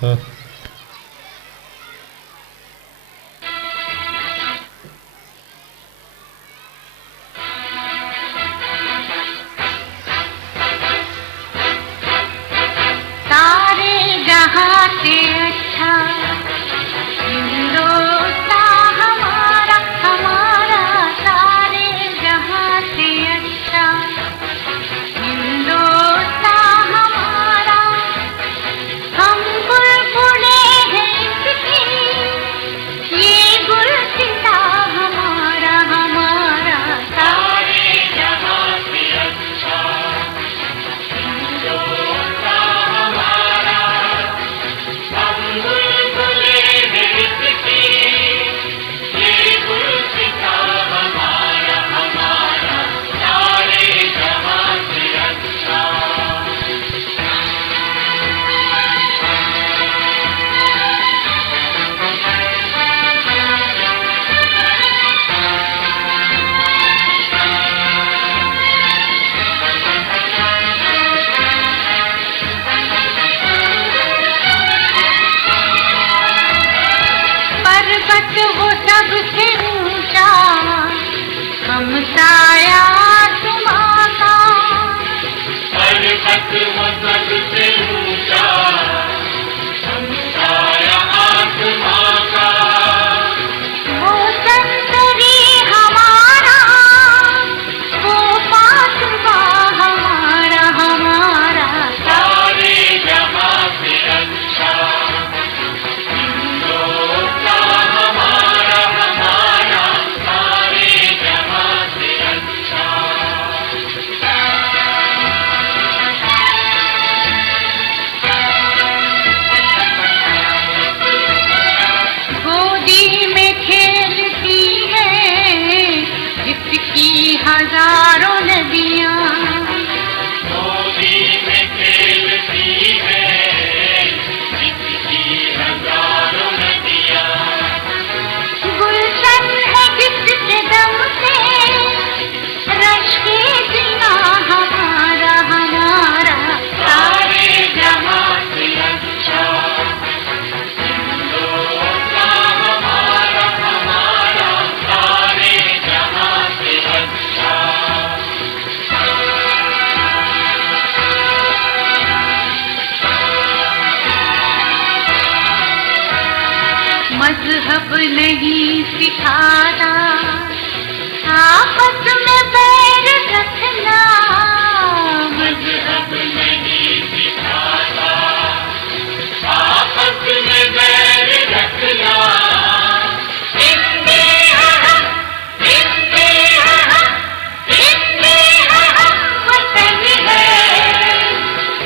हाँ। सारे जहां से अच्छा हिंदुस्तान हमारा, हमारा सारे जहां से अच्छा हिंदुस्तान हमारा। हम बुलबुले हैं इसकी, ये गुलसिता हमारा, हमारा सारे जहां से अच्छा हिंदुस्तान हमारा। हम बुलबुले हैं इसकी, ये गुलसिता हमारा, हमारा सारे जहां से अच्छा। पर्वत वो सबसे ऊंचा, हम साया आसमां का। पर्वत वो सबसे ऊंचा, हम साया आसमां का। वो संतरी हमारा, वो पासवा हमारा, हमारा सारे जहां से अच्छा हिंदुस्तान हमारा, हमारा सारे जहां से अच्छा। गोदी में खेलती है जिसकी हजारों नदियां। गोदी में खेलती है जिसकी हजारों नदियां। गुलशन है जिसके दम से रश्के जिया हमारा, हमारा सारे जहां से अच्छा हिंदुस्तान हमारा, हमारा सारे जहां से अच्छा। मजहब नहीं सिखाता आपस में बैर रखना। मजहब नहीं सिखाता आपस में बैर रखना। हिंदी हम, हिंदी हम, हिंदी हम वतन है।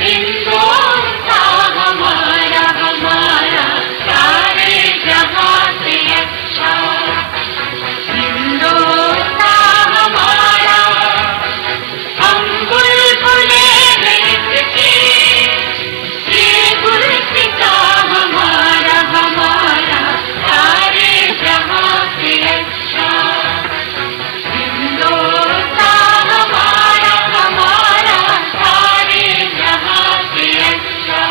हिंदुस्तान हमारा, हमारा सारे जहां से अच्छा हिंदुस्तान हमारा। हम बुलबुले हैं इसकी, ये गुलसिता हमारा, हमारा सारे जहां से अच्छा हिंदुस्तान हमारा, हमारा सारे जहां से अच्छा।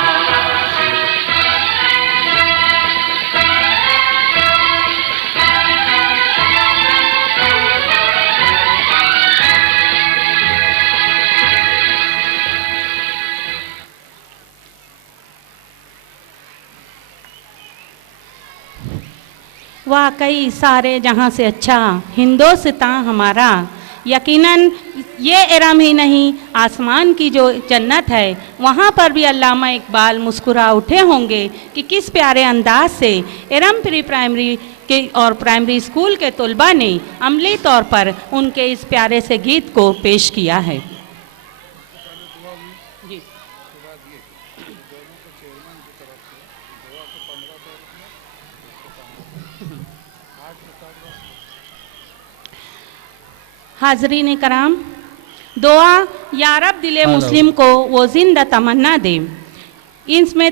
वाकई सारे जहाँ से अच्छा हिंदुस्तान हमारा। यकीनन ये इरम ही नहीं, आसमान की जो जन्नत है वहाँ पर भी अल्लामा इकबाल मुस्कुरा उठे होंगे कि किस प्यारे अंदाज से इरम प्री प्राइमरी के और प्राइमरी स्कूल के तलबा ने अमली तौर पर उनके इस प्यारे से गीत को पेश किया है। हाजरीन कराम, दुआ या रब दिले मुस्लिम को वो जिंदा तमन्ना दे, इसमें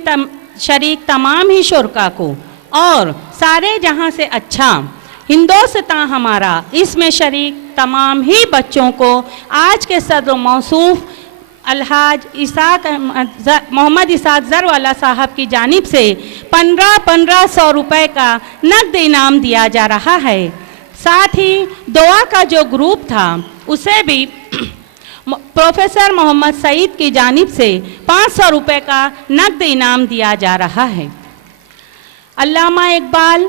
शरीक तमाम ही शुरका को और सारे जहां से अच्छा हिंदुस्तान हमारा, इसमें शरीक तमाम ही बच्चों को आज के सदर मौसूफ अलहाज मोहम्मद इसाक ज़रवाला साहब की जानिब से 1500 रुपए का नकद इनाम दिया जा रहा है। साथ ही दुआ का जो ग्रुप था उसे भी प्रोफेसर मोहम्मद सईद की जानिब से 500 रुपए का नकद इनाम दिया जा रहा है। अल्लामा इकबाल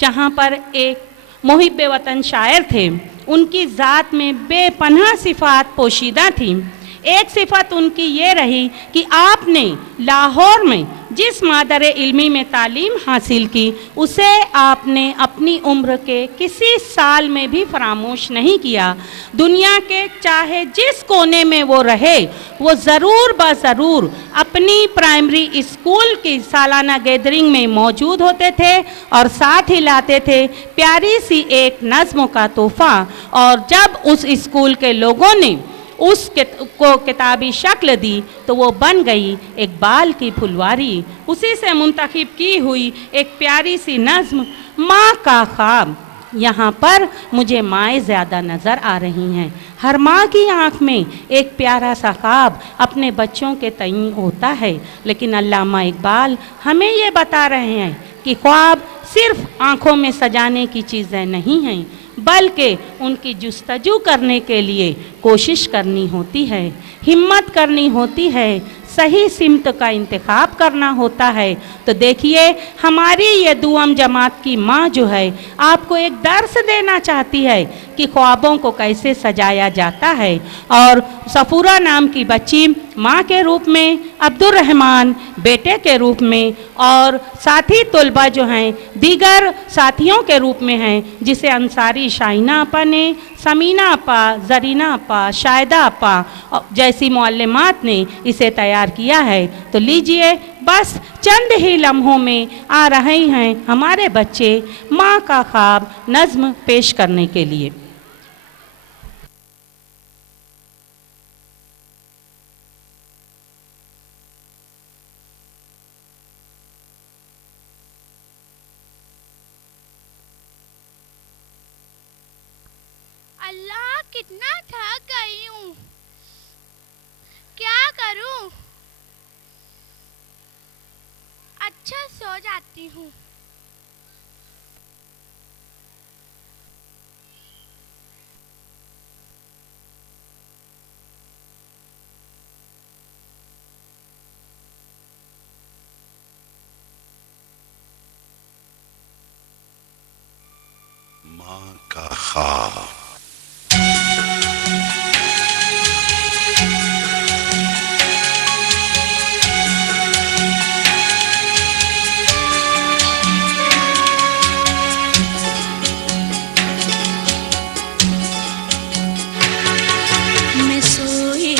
जहाँ पर एक मुहिब वतन शायर थे, उनकी ज़ात में बेपनाह सिफ़ात पोशीदा थी। एक सिफत उनकी ये रही कि आपने लाहौर में जिस मादरे इल्मी में तालीम हासिल की उसे आपने अपनी उम्र के किसी साल में भी फरामोश नहीं किया। दुनिया के चाहे जिस कोने में वो रहे, वो ज़रूर ब ज़रूर अपनी प्राइमरी स्कूल की सालाना गैदरिंग में मौजूद होते थे और साथ ही लाते थे प्यारी सी एक नज़्म का तोहफ़ा। और जब उस स्कूल के लोगों ने को किताबी शक्ल दी तो वो बन गई इकबाल की फुलवारी। उसी से मुंतखब की हुई एक प्यारी सी नज़्म माँ का ख्वाब। यहाँ पर मुझे माएँ ज़्यादा नज़र आ रही हैं। हर माँ की आँख में एक प्यारा सा ख्वाब अपने बच्चों के तईं होता है, लेकिन अल्लामा इकबाल हमें ये बता रहे हैं कि ख्वाब सिर्फ आँखों में सजाने की चीज़ें नहीं हैं, बल्कि उनकी जुस्तजू करने के लिए कोशिश करनी होती है, हिम्मत करनी होती है, सही सिमत का इंतखाब करना होता है। तो देखिए हमारी ये दुआम जमात की माँ जो है आपको एक दर्स देना चाहती है कि ख्वाबों को कैसे सजाया जाता है। और सफूरा नाम की बच्ची माँ के रूप में, अब्दुल रहमान बेटे के रूप में और साथी तलबा जो हैं दीगर साथियों के रूप में हैं, जिसे अंसारी शाइना अपा ने, समीना अपा, जरीना अपा, शायदा अपा जैसी मुअल्लिमात ने इसे तैयार किया है। तो लीजिए बस चंद ही लम्हों में आ रहे हैं हमारे बच्चे माँ का ख्वाब नज़्म पेश करने के लिए। अल्लाह कितना थक गई हूँ, क्या करूँ? अच्छा सो जाती हूँ। माँ का ख्वाब। मैं सोई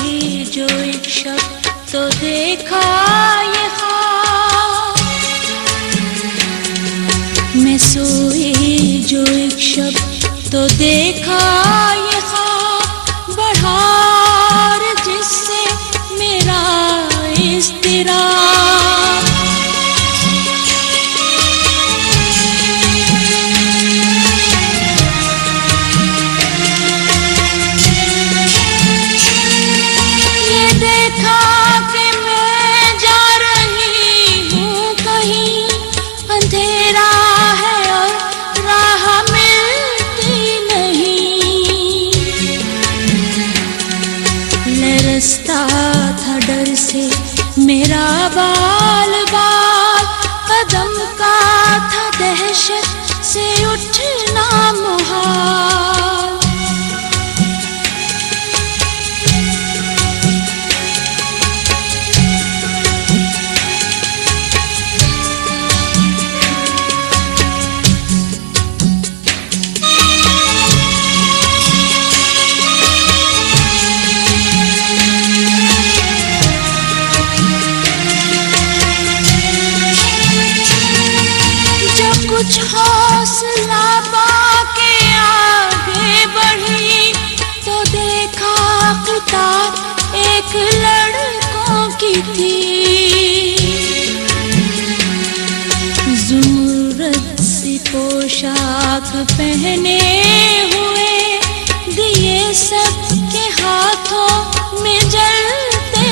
जो एक शब्द तो देखा ये ख्वाब, मैं सोई जो एक शब्द तो देखा ये ख्वाब, बढ़ार जिससे मेरा इज़्तिराब। ये देखा कि मैं जा रही हूँ कहीं, अंधेरा है और राह मिलती नहीं। लरसता था डर से मेरा बाल बाल, कदम का था दहशत से उठना मुहाल। जब कुछ हौसला पाके आगे बढ़ी तो देखा कतार एक लड़कों की थी। ज़ुमरद सी पोशाक पहने हुए, दिए सबके हाथों में जलते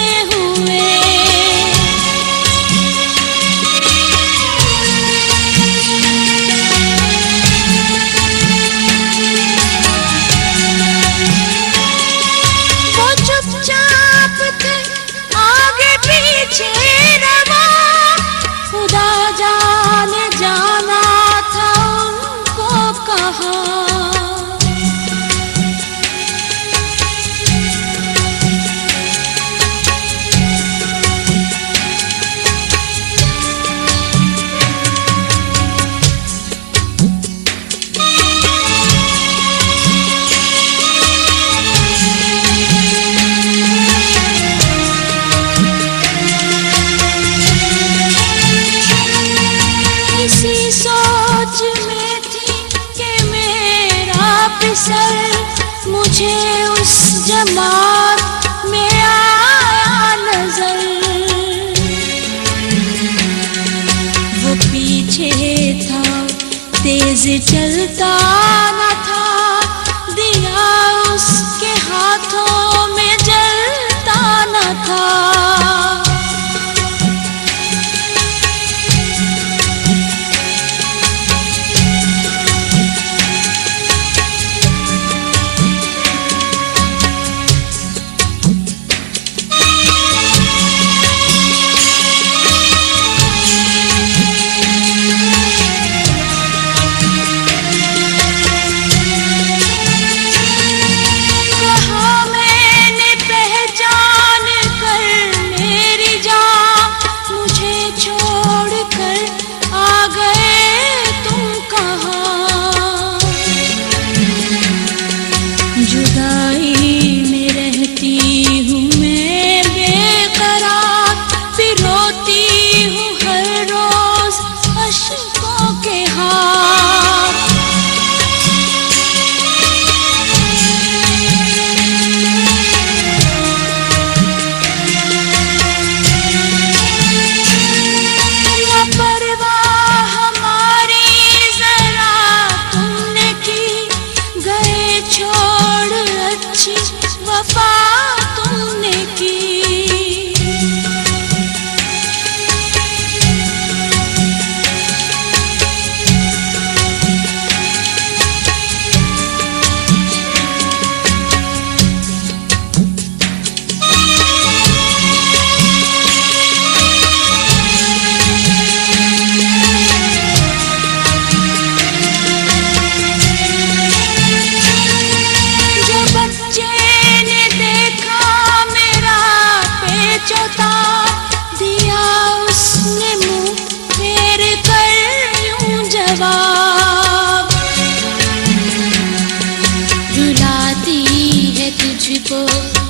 उस जमात में आया नजर, वो पीछे था तेज चलता न था, दिया उसके हाथों में जलता न था।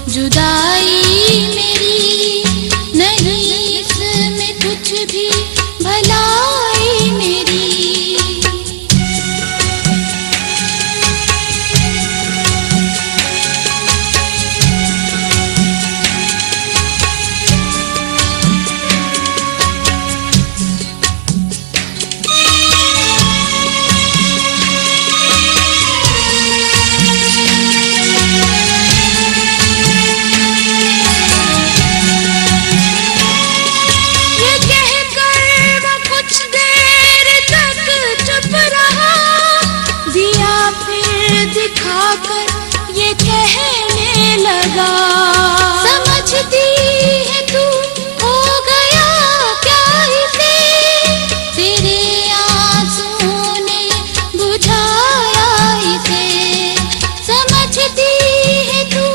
जुदाई मेरी नहीं, इसमें कुछ भी भलाई मेरी। ये कहने लगा, समझती है तू हो गया क्या इसे, तेरे आंसुओं ने बुझाया इसे। समझती है तू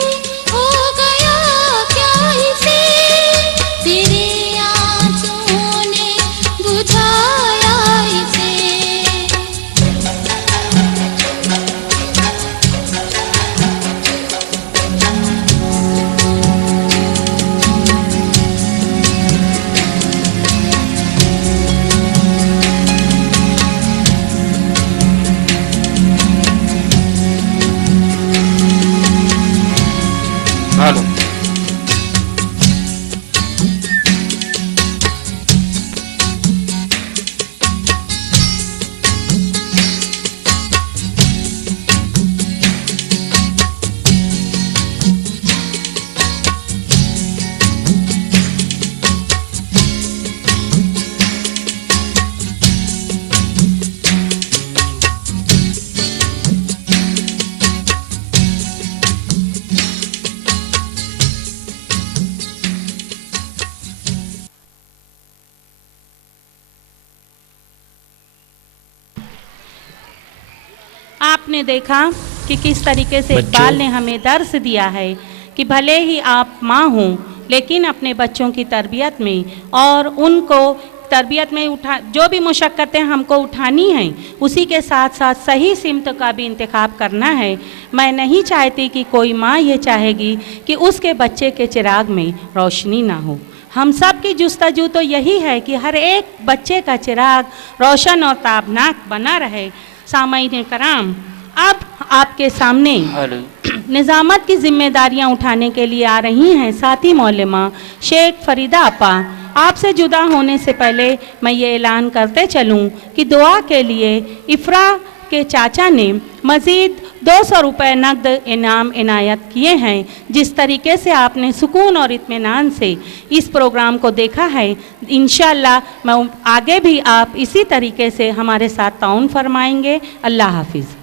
हो गया क्या इसे, तेरे आंसुओं ने बुझाया इसे। हेलो, आपने देखा कि किस तरीके से इकबाल ने हमें दर्स दिया है कि भले ही आप माँ हों, लेकिन अपने बच्चों की तरबियत में और उनको तरबियत में जो भी मुशक्क़तें हमको उठानी हैं, उसी के साथ साथ सही सिमत का भी इंतखाब करना है। मैं नहीं चाहती कि कोई माँ ये चाहेगी कि उसके बच्चे के चिराग में रोशनी ना हो। हम सब की जुस्तजू तो यही है कि हर एक बच्चे का चिराग रोशन और ताबनाक बना रहे। सामाईन कराम, अब आपके सामने निज़ामत की जिम्मेदारियां उठाने के लिए आ रही हैं साथी मौलमा शेख फरीदा आपा। आपसे जुदा होने से पहले मैं ये ऐलान करते चलूं कि दुआ के लिए इफ्रा के चाचा ने मज़ीद 200 रुपये नकद इनाम इनायत किए हैं। जिस तरीके से आपने सुकून और इत्मीनान से इस प्रोग्राम को देखा है, इंशाअल्लाह मैं आगे भी आप इसी तरीके से हमारे साथ ताउन फरमाएंगे। अल्लाह हाफिज़।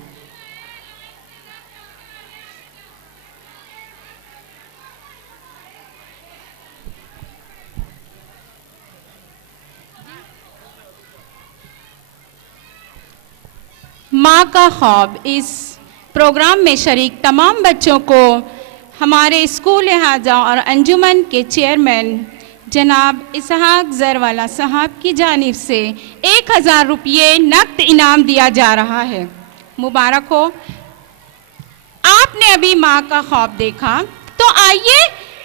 माँ का ख्वाब इस प्रोग्राम में शरीक तमाम बच्चों को हमारे स्कूल लिहाजा और अंजुमन के चेयरमैन जनाब इसहाक ज़रवाला साहब की जानिब से 1000 रुपये नकद इनाम दिया जा रहा है। मुबारक हो। आपने अभी माँ का ख्वाब देखा, तो आइए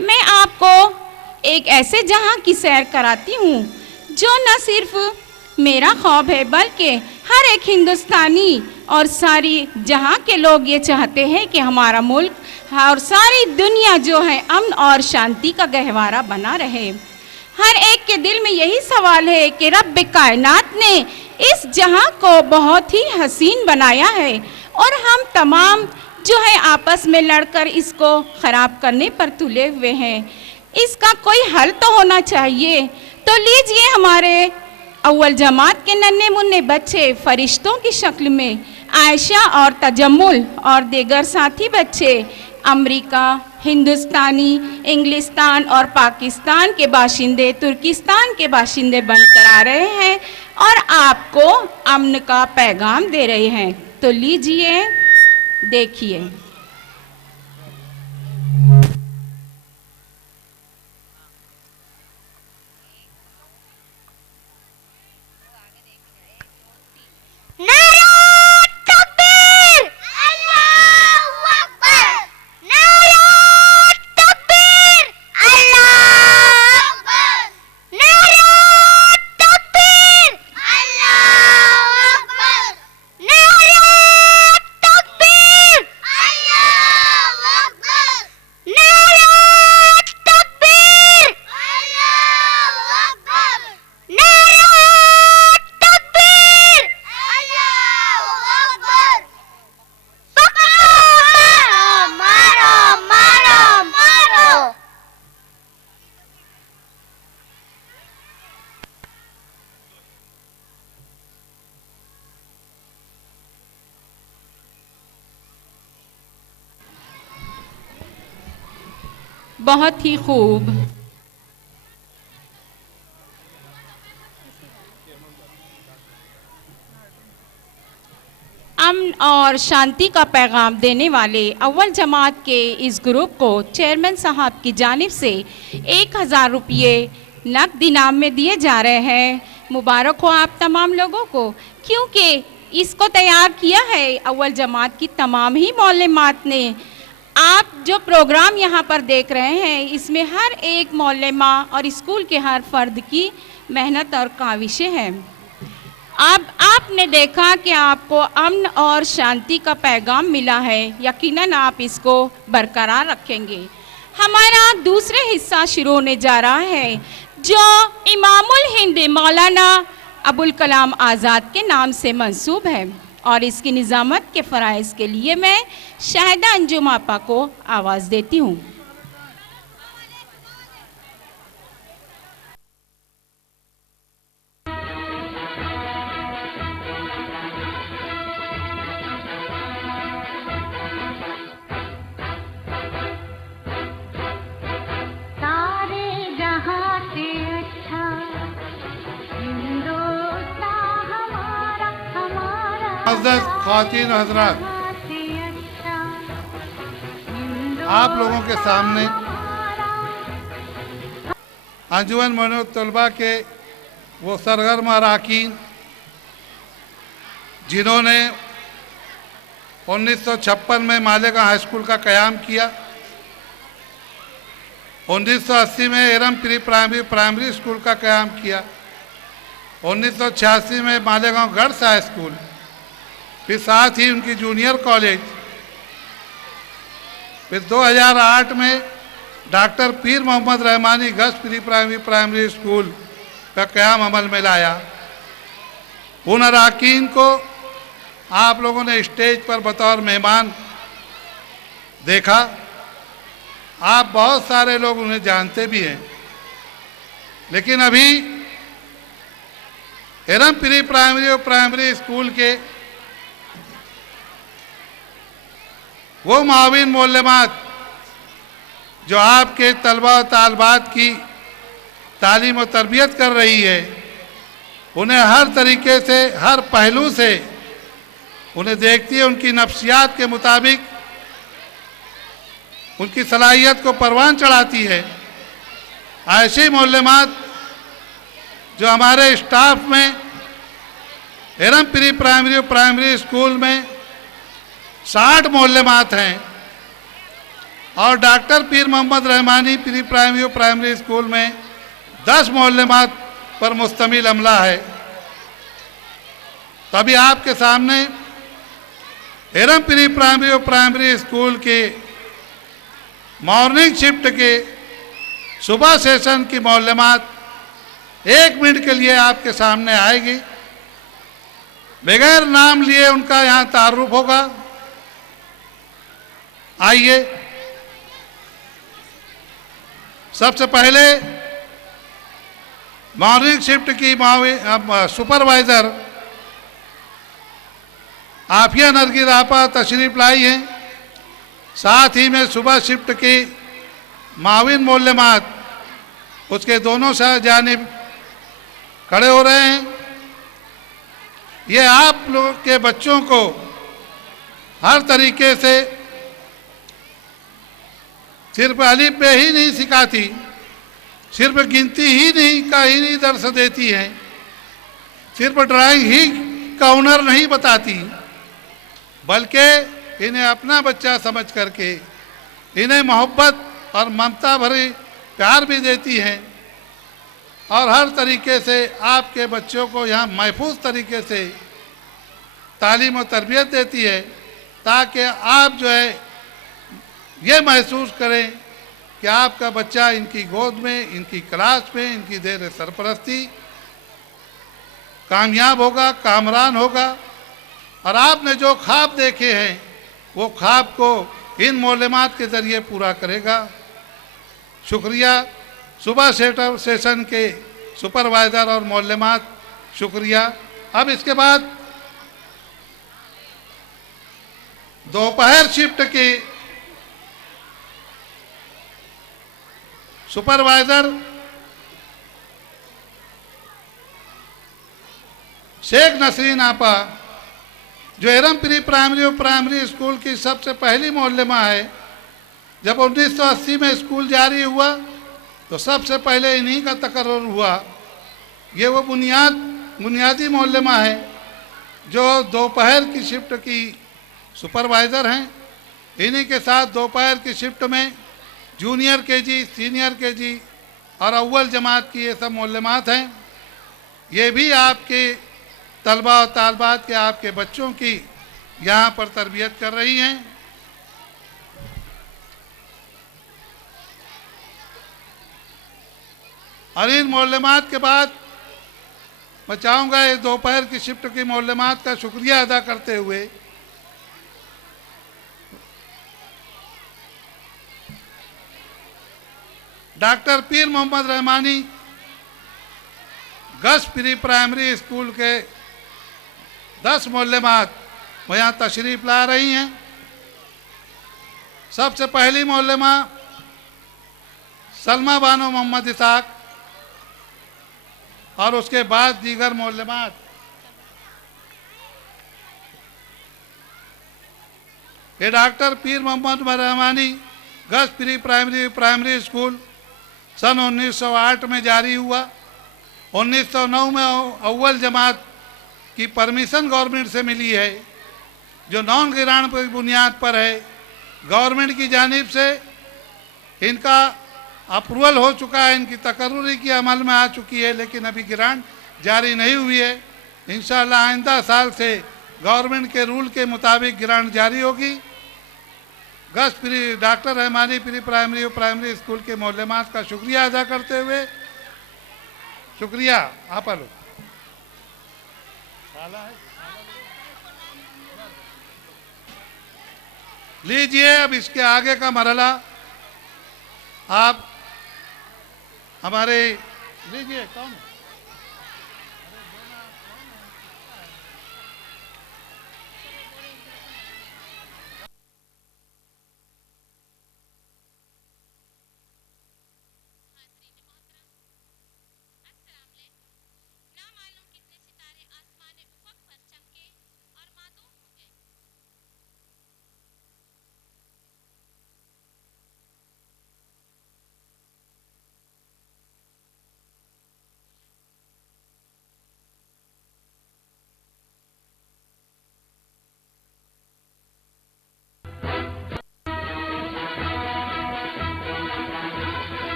मैं आपको एक ऐसे जहाँ की सैर कराती हूँ जो न सिर्फ मेरा ख्वाब है बल्कि हर एक हिंदुस्तानी और सारी जहाँ के लोग ये चाहते हैं कि हमारा मुल्क और सारी दुनिया जो है अमन और शांति का गहवारा बना रहे। हर एक के दिल में यही सवाल है कि रब कायनात ने इस जहाँ को बहुत ही हसीन बनाया है और हम तमाम जो है आपस में लड़कर इसको ख़राब करने पर तुले हुए हैं। इसका कोई हल तो होना चाहिए। तो लीजिए हमारे अव्वल जमात के नन्हे मुन्ने बच्चे फरिश्तों की शक्ल में आयशा और तजम्मुल और दीगर साथी बच्चे अमेरिका, हिंदुस्तानी, इंग्लिस्तान और पाकिस्तान के बाशिंदे, तुर्किस्तान के बाशिंदे बनकर आ रहे हैं और आपको अमन का पैगाम दे रहे हैं। तो लीजिए देखिए। बहुत ही खूब। अमन और शांति का पैगाम देने वाले अव्वल जमात के इस ग्रुप को चेयरमैन साहब की जानिब से 1000 रुपये नकद इनाम में दिए जा रहे हैं। मुबारक हो आप तमाम लोगों को, क्योंकि इसको तैयार किया है अव्वल जमात की तमाम ही मौलमात ने। आप जो प्रोग्राम यहाँ पर देख रहे हैं, इसमें हर एक मौलमा और स्कूल के हर फर्द की मेहनत और काविशें हैं। अब आपने देखा कि आपको अमन और शांति का पैगाम मिला है, यकीनन आप इसको बरकरार रखेंगे। हमारा दूसरे हिस्सा शुरू होने जा रहा है जो इमामुल हिंद मौलाना अबुल कलाम आज़ाद के नाम से मंसूब है, और इसकी निज़ामत के फ़राइज़ के लिए मैं शाहिदा अंजुम आपा को आवाज़ देती हूँ। ख़वातीन हज़रात, आप लोगों के सामने अंजुमन मोमिन तलबा के वो सरगर्म अरकान जिन्होंने 1956 में मालेगांव हाई स्कूल का क़याम किया, 1980 में एरम प्री प्राइमरी स्कूल का क़याम किया, 1986 में मालेगांव गर्ल्स हाई स्कूल, फिर साथ ही उनकी जूनियर कॉलेज फिर 2008 में डॉक्टर पीर मोहम्मद रहमानी गश्त प्री प्राइमरी स्कूल का क़याम अमल में लाया। उन अरकान को आप लोगों ने स्टेज पर बतौर मेहमान देखा। आप बहुत सारे लोग उन्हें जानते भी हैं, लेकिन अभी एरम प्री प्राइमरी स्कूल के वो माविन मोल्लमात जो आपके तलबा और तालबात की तालीम और तरबियत कर रही है, उन्हें हर तरीके से, हर पहलू से उन्हें देखती है, उनकी नफ्सियात के मुताबिक उनकी सलाहियत को परवान चढ़ाती है। ऐसे मोल्लमात जो हमारे स्टाफ में एरम प्री प्राइमरी स्कूल में 60 मोल्लमात हैं और doctor Pir Mohammad Rahmani pre primary school में 10 मोल्लमात पर मुश्तमिल अमला है। तभी आपके सामने एरम प्री प्राइमरी स्कूल के मॉर्निंग शिफ्ट के सुबह सेशन की मोल्लमात 1 मिनट के लिए आपके सामने आएगी। बगैर नाम लिए उनका यहाँ तारुफ होगा। आइए, सबसे पहले मॉर्निंग शिफ्ट की सुपरवाइजर आफिया नरगिस आपा तशरीफ लाई हैं। साथ ही में सुबह शिफ्ट की माविन मोल्लमात उसके दोनों जानिब खड़े हो रहे हैं। ये आप लोग के बच्चों को हर तरीके से सिर्फ अलिफ बे ही नहीं सिखाती, सिर्फ गिनती ही नहीं दर्स देती है, सिर्फ ड्राइंग ही का हुनर नहीं बताती, बल्कि इन्हें अपना बच्चा समझ करके इन्हें मोहब्बत और ममता भरी प्यार भी देती हैं और हर तरीके से आपके बच्चों को यहाँ महफूज तरीके से तालीम और तरबियत देती है, ताकि आप जो है ये महसूस करें कि आपका बच्चा इनकी गोद में, इनकी क्लास में, इनकी ज़ेर सरपरस्ती कामयाब होगा, कामरान होगा और आपने जो ख्वाब देखे हैं वो ख्वाब को इन मोल्लमात के ज़रिए पूरा करेगा। शुक्रिया सुबह सेशन के सुपरवाइज़र और मोल्लमात, शुक्रिया। अब इसके बाद दोपहर शिफ्ट के सुपरवाइज़र शेख नसरीन आपा, जो एरम प्री प्राइमरी स्कूल की सबसे पहली मोल्लमा है। जब 1980 में स्कूल जारी हुआ तो सबसे पहले इन्हीं का तकर्रुर हुआ। ये वो बुनियादी मोल्लमा है जो दोपहर की शिफ्ट की सुपरवाइज़र हैं। इन्हीं के साथ दोपहर की शिफ्ट में जूनियर केजी, सीनियर केजी और अव्वल जमात की ये सब मोल्लमात हैं। ये भी आपके तलबा और तालबात के, आपके बच्चों की यहाँ पर तरबियत कर रही हैं। और इन मोल्लमात के बाद मैं चाहूँगा इस दोपहर की शिफ्ट की मोल्लमात का शुक्रिया अदा करते हुए डॉक्टर पीर मोहम्मद रहमानी गश्त प्री प्राइमरी स्कूल के 10 मोल्लमात यहाँ तशरीफ़ ला रही हैं। सबसे पहली मोल्लमा सलमा बानो मोहम्मद इसाक और उसके बाद दीगर मोल्लमात। ये डॉक्टर पीर मोहम्मद रहमानी गश्त प्री प्राइमरी स्कूल सन 1908 में जारी हुआ। 1909 में अव्वल जमात की परमिशन गवर्नमेंट से मिली है, जो नॉन ग्रांट की बुनियाद पर है। गवर्नमेंट की जानिब से इनका अप्रूवल हो चुका है, इनकी तकर्रुरी की अमल में आ चुकी है, लेकिन अभी ग्रांट जारी नहीं हुई है। इंशाअल्लाह आइंदा साल से गवर्नमेंट के रूल के मुताबिक ग्रांट जारी होगी। गश्त pre doctor Rahmani pre primary और प्राइमरी स्कूल के मौलमात का शुक्रिया अदा करते हुए, शुक्रिया। आप लो लीजिए। अब इसके आगे का मरहला आप हमारे लीजिए। कौन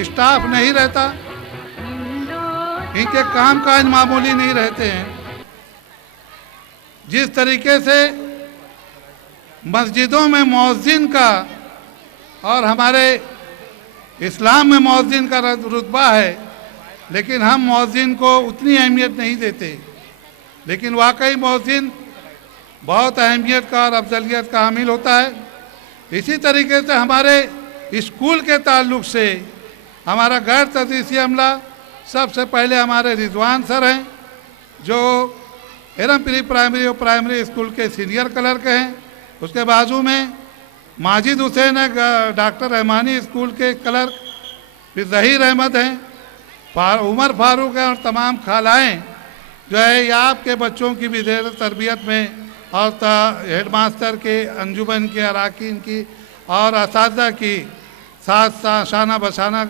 स्टाफ नहीं रहता, इनके काम काज मामूली नहीं रहते हैं। जिस तरीके से मस्जिदों में मौज़िन का और हमारे इस्लाम में मौज़िन का रुतबा है, लेकिन हम मौज़िन को उतनी अहमियत नहीं देते, लेकिन वाकई मौज़िन बहुत अहमियत का और अफजलियत का हामिल होता है। इसी तरीके से हमारे स्कूल के ताल्लुक़ से हमारा गैर तदरीसी अमला सबसे पहले हमारे रिजवान सर हैं, जो एरम प्री प्राइमरी और प्राइमरी स्कूल के सीनियर क्लर्क हैं। उसके बाजू में माजिद हुसैन है, डॉक्टर रहमानी स्कूल के क्लर्क। फिर ज़हीर अहमद हैं, उमर फारूक हैं, और तमाम खालाएँ जो है ये आपके बच्चों की भी तरबियत में और हेड मास्टर के, अंजुमन के अरकान की और असातिज़ा की साथ शाना बशाना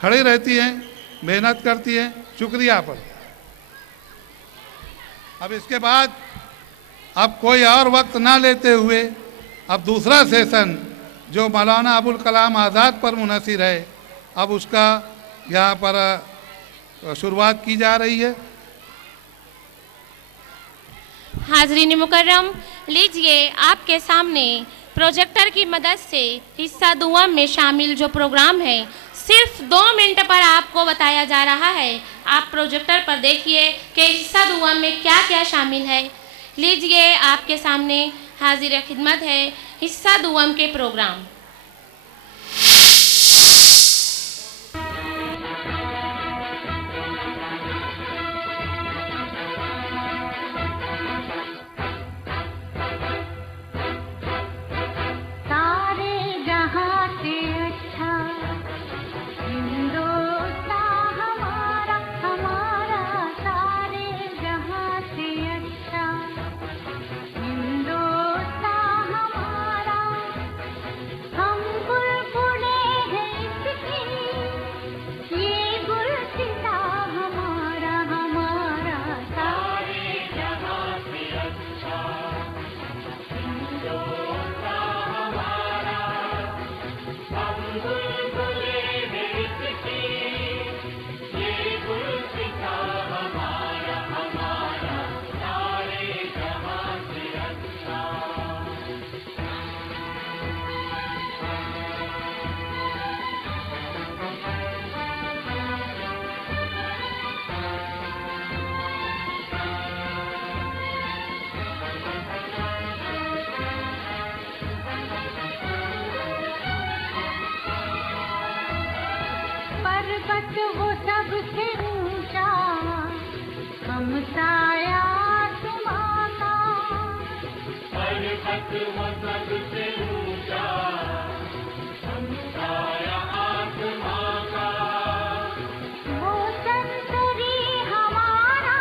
खड़ी रहती हैं, मेहनत करती हैं। शुक्रिया पर। अब इसके बाद अब कोई और वक्त ना लेते हुए अब दूसरा सेशन जो मौलाना अबुल कलाम आज़ाद पर मुनहसर है, अब उसका यहाँ पर शुरुआत की जा रही है। हाज़रीन मुकर्रम, लीजिए आपके सामने प्रोजेक्टर की मदद से हिस्सा दुआ में शामिल जो प्रोग्राम है सिर्फ 2 मिनट पर आपको बताया जा रहा है। आप प्रोजेक्टर पर देखिए कि हिस्सा दुआ में क्या क्या शामिल है। लीजिए आपके सामने हाजिर खिदमत है हिस्सा दुआ के प्रोग्राम। वो सबसे ऊंचा हम साया तुम्हारा, पर्वत वो सबसे ऊंचा हम साया आसमां का, वो संतरी हमारा,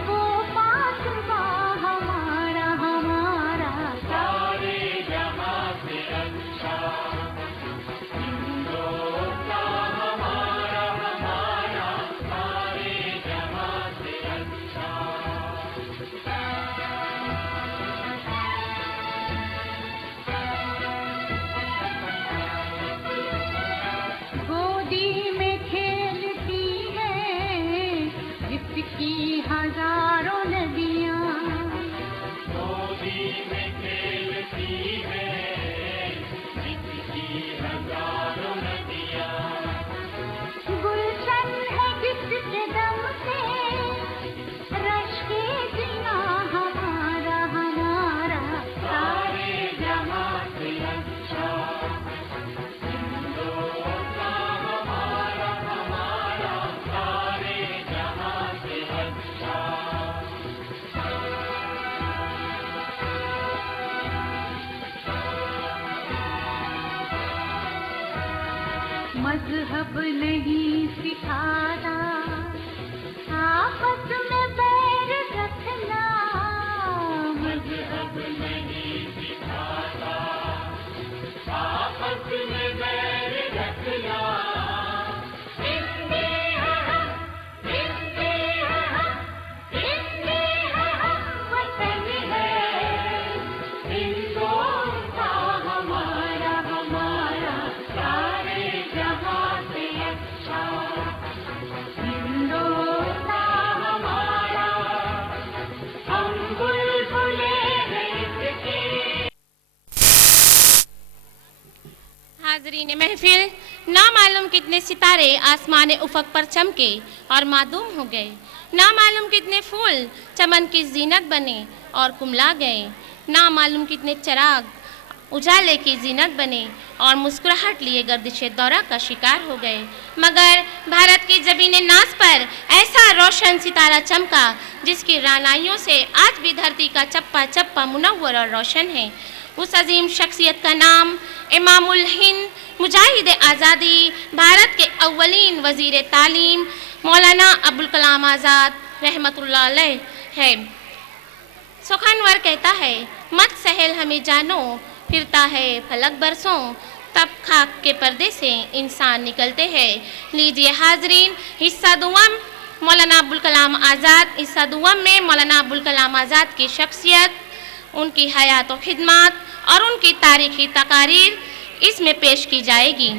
वो पासवा हमारा, हमारा सारे जहां से अच्छा मजहब नहीं सिखाता, आपस में बैर रखना। मजहब नहीं सिखाता, आपस में बैर रखना। हिंदी है हम, हिंदी है हम, हिंदी है हम, वतन है हिंदुस्तान हमारा, हमारा सारे जहां से अच्छा। हिंदुस्तान हमारा, हम बुलबुले हैं इसके। हाजरीन महफिल, ना मालूम कितने सितारे आसमान उफक पर चमके और मादूम हो गए, ना मालूम कितने फूल चमन की जीनत बने और कुमला गए, ना मालूम कितने चिराग उजाले की जीनत बने और मुस्कुराहट लिए गर्दिश दौरा का शिकार हो गए, मगर भारत की जबीन नाज पर ऐसा रोशन सितारा चमका जिसकी रानाइयों से आज भी धरती का चप्पा चप्पा मुनव्वर और रोशन है। उस अजीम शख्सियत का नाम इमामुल हिंद, मुजाहिद आज़ादी, भारत के अव्वलीन वज़ीर तालीम मौलाना अबुल कलाम आज़ाद रहमतुल्लाह अलैह है। सुखनवर कहता है, मत सहल हमें जानो, फिरता है फलक बरसों, तब खाक के पर्दे से इंसान निकलते हैं। लीजिए हाजरीन, हिस्सा दुआम मौलाना अबुल कलाम आज़ाद। हिस्सा दुआम में मौलाना अबुल कलाम आज़ाद की शख्सियत, उनकी हयात व खिदमत और उनकी तारीखी तकारीर इसमें पेश की जाएगी।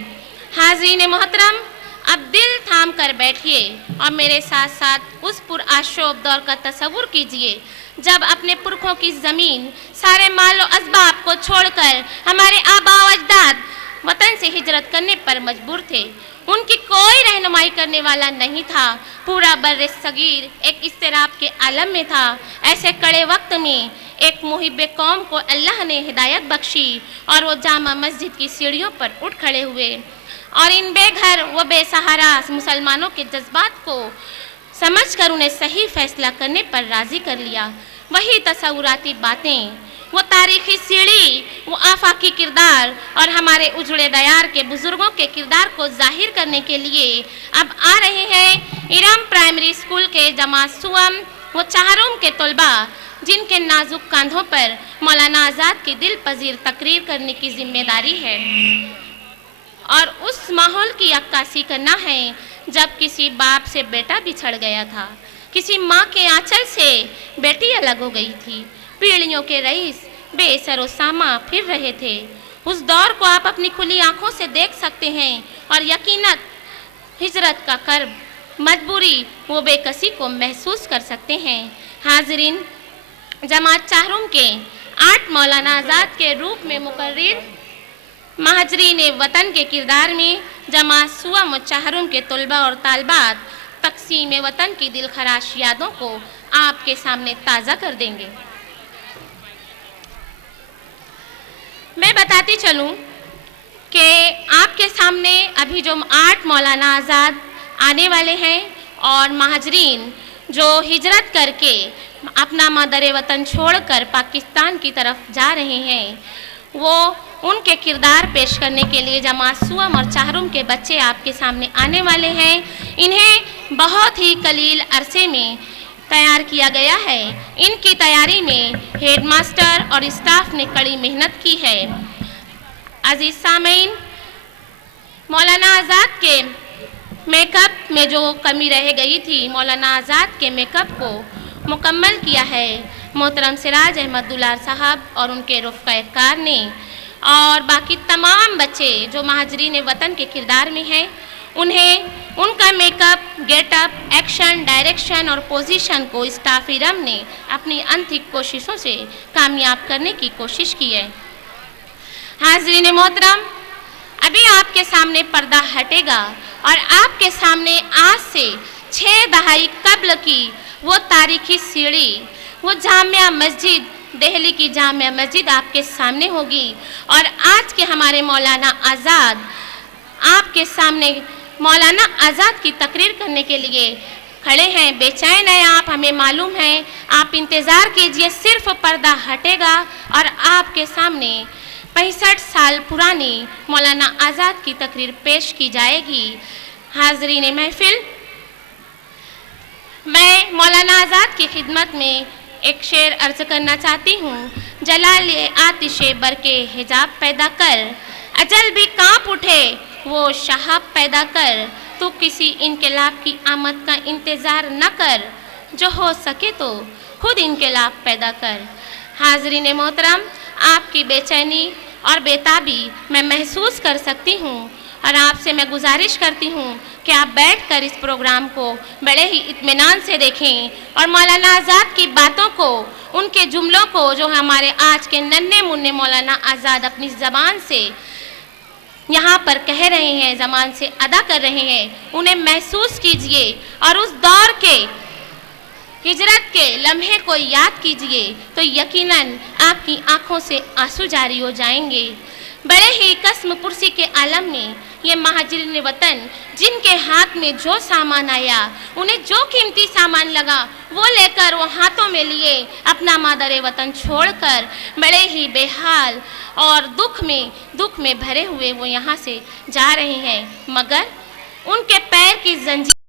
हाज़रीन मोहतरम, अब दिल थाम कर बैठिए और मेरे साथ साथ उस पुरआशोब दौर का तसव्वुर कीजिए जब अपने पुरखों की ज़मीन, सारे मालो असबाब को छोड़कर हमारे आबा व अजदाद वतन से हिजरत करने पर मजबूर थे। उनकी कोई रहनुमाई करने वाला नहीं था। पूरा बर्र सगीर एक इस्तिराब के आलम में था। ऐसे कड़े वक्त में एक मुहिब कौम को अल्लाह ने हिदायत बख्शी और वो जामा मस्जिद की सीढ़ियों पर उठ खड़े हुए और इन बेघर व बेसहारा मुसलमानों के जज्बात को समझकर उन्हें सही फैसला करने पर राज़ी कर लिया। वही तसव्वुराती बातें, वो तारीखी सीढ़ी, वो आफाकी किरदार और हमारे उजड़े दयार के बुजुर्गों के किरदार को जाहिर करने के लिए अब आ रहे हैं इरम प्राइमरी स्कूल के जमात सुअम वो चाहरुम के तलबा, जिनके नाजुक कंधों पर मौलाना आज़ाद की दिल पजीर तकरीर करने की जिम्मेदारी है और उस माहौल की अक्कासी करना है जब किसी बाप से बेटा बिछड़ गया था, किसी माँ के आंचल से बेटी अलग हो गई थी, पीढ़ियों के रईस बेसरो सामा फिर रहे थे। उस दौर को आप अपनी खुली आंखों से देख सकते हैं और यकीनन हिजरत का कर्ब, मजबूरी वो बेकसी को महसूस कर सकते हैं। हाजरीन, जमात चाहरुम के 8 मौलाना आज़ाद के रूप में मुकर्रिर महाजरीन वतन के किरदार में जमात सुअम चाहरुम के तलबा और तालबात तकसीम वतन की दिलखराश यादों को आपके सामने ताज़ा कर देंगे। मैं बताती चलूं कि आपके सामने अभी जो 8 मौलाना आज़ाद आने वाले हैं और महाजरीन जो हिजरत करके अपना मादर वतन छोड़कर पाकिस्तान की तरफ जा रहे हैं, वो उनके किरदार पेश करने के लिए जमात सुअम और चाहरुम के बच्चे आपके सामने आने वाले हैं। इन्हें बहुत ही कलील अरसे में तैयार किया गया है। इनकी तैयारी में हेडमास्टर और स्टाफ ने कड़ी मेहनत की है। अजीज सामीन, मौलाना आज़ाद के मेकअप में जो कमी रह गई थी, मौलाना आज़ाद के मेकअप को मुकम्मल किया है मोहतरम सिराज अहमद दुलार साहब और उनके रुफ़क़ा-ए-कार ने, और बाकी तमाम बच्चे जो महाजरीन वतन के किरदार में हैं, उन्हें उनका मेकअप, गेटअप, एक्शन, डायरेक्शन और पोजीशन को स्टाफ इरम ने अपनी अनथिक कोशिशों से कामयाब करने की कोशिश की है। हाज़रीन मोहतरम, अभी आपके सामने पर्दा हटेगा और आपके सामने आज से 6 दहाई कबल की वो तारीखी सीढ़ी, वो जामिया मस्जिद, दिल्ली की जामिया मस्जिद आपके सामने होगी और आज के हमारे मौलाना आज़ाद आपके सामने मौलाना आज़ाद की तकरीर करने के लिए खड़े हैं। बेचैन हैं आप, हमें मालूम है। आप इंतज़ार कीजिए, सिर्फ पर्दा हटेगा और आपके सामने 65 साल पुरानी मौलाना आज़ाद की तकरीर पेश की जाएगी। हाज़रीन महफिल, मैं मौलाना आज़ाद की खिदमत में एक शेर अर्ज करना चाहती हूँ। जलाले आतिशे बरके हिजाब पैदा कर, अजल भी कांप उठे वो शहाब पैदा कर, तू किसी इनकलाब की आमद का इंतज़ार न कर, जो हो सके तो खुद इनकलाब पैदा कर। हाज़रीन मोहतरम, आपकी बेचैनी और बेताबी मैं महसूस कर सकती हूँ और आपसे मैं गुजारिश करती हूँ कि आप बैठकर इस प्रोग्राम को बड़े ही इत्मीनान से देखें और मौलाना आज़ाद की बातों को, उनके जुमलों को जो हमारे आज के नन्हे मुन्ने मौलाना आज़ाद अपनी ज़बान से यहाँ पर कह रहे हैं, ज़बान से अदा कर रहे हैं, उन्हें महसूस कीजिए और उस दौर के हिजरत के लम्हे को याद कीजिए तो यकीनन आपकी आंखों से आंसू जारी हो जाएंगे। बड़े ही कसम पुरसी के आलम में ये महाजिरीन वतन, जिनके हाथ में जो सामान आया, उन्हें जो कीमती सामान लगा, वो लेकर वो हाथों में लिए अपना मादर वतन छोड़कर बड़े ही बेहाल और दुख में भरे हुए वो यहाँ से जा रहे हैं, मगर उनके पैर की जंजीर